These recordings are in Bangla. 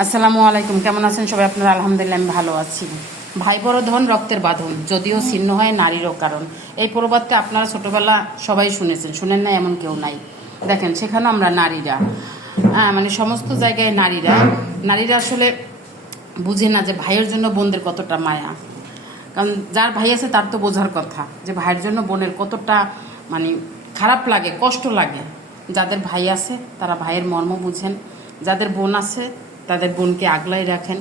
আসসালামু আলাইকুম, কেমন আছেন সবাই? আপনারা? আলহামদুলিল্লাহ আমি ভালো আছি। ভাই বড় ধন রক্তের বাঁধন, যদিও ছিন্ন হয় নারীরও কারণ। এই প্রবাদটা আপনারা ছোটবেলা সবাই শুনেছেন, শুনেন না এমন কেউ নাই। দেখেন সেখানে আমরা নারীরা, মানে সমস্ত জায়গায় নারীরা নারীরা আসলে বুঝে না যে ভাইয়ের জন্য বোনদের কতটা মায়া। কারণ যার ভাই আছে তার তো বোঝার কথা যে ভাইয়ের জন্য বোনের কতটা মানে খারাপ লাগে, কষ্ট লাগে। যাদের ভাই আছে তারা ভাইয়ের মর্ম বুঝেন, যাদের বোন আছে তাদের বোনকে আগলাই রাখেন।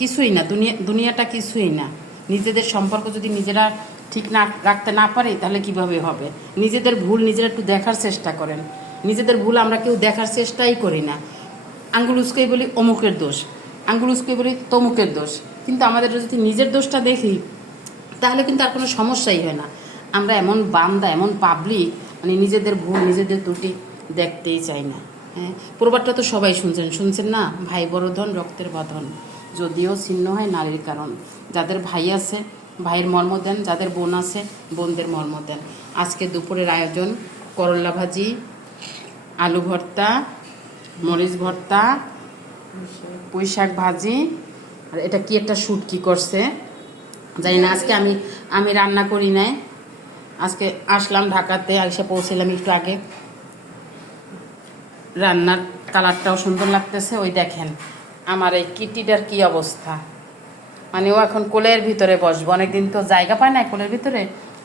কিছুই না, দুনিয়াটা কিছুই না। নিজেদের সম্পর্ক যদি নিজেরা ঠিক না রাখতে না পারি তাহলে কিভাবে হবে? নিজেদের ভুল নিজেরা একটু দেখার চেষ্টা করেন। নিজেদের ভুল আমরা কেউ দেখার চেষ্টাই করি না। আঙ্গুল উস্কেই বলি অমুকের দোষ, আঙ্গুল উস্কেই বলি তমুকের দোষ। কিন্তু আমাদের যদি নিজের দোষটা দেখি তাহলে কিন্তু আর কোনো সমস্যাই হয় না। আমরা এমন বান্দা, এমন পাবলিক, মানে নিজেদের ভুল নিজেদের ত্রুটি দেখতেই চাই না। হ্যাঁ, প্রবাদটা তো সবাই শুনছেন না? ভাই বড় ধন রক্তের বাঁধন, যদিও ছিন্ন হয় নারীর কারণ। যাদের ভাই আছে ভাইয়ের মর্ম দেন, যাদের বোন আছে বোনদের মর্ম দেন। আজকে দুপুরের আয়োজন করলা ভাজি, আলু ভর্তা, মরিচ ভর্তা, পুঁই শাক ভাজি, আর এটা কি একটা শুটকি করছে জানি না। আজকে আমি রান্না করি নাই। আজকে আসলাম ঢাকাতে, এসে পৌঁছলাম একটু আগে। রান্নার কালারটাও সুন্দর লাগতেছে। ওই দেখেন আমার এই কিটিটার কি অবস্থা, মানে ও এখন কোলের ভিতরে বসবো। অনেকদিন তো জায়গা পায় না কোলের ভিতরে,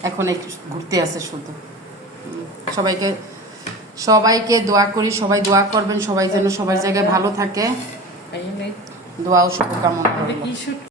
এখন একটু ঘুরতে আসে শুধু। সবাইকে সবাইকে দোয়া করি, সবাই দোয়া করবেন, সবাই যেন সবার জায়গায় ভালো থাকে। দোয়াও শুভকামনা রইল।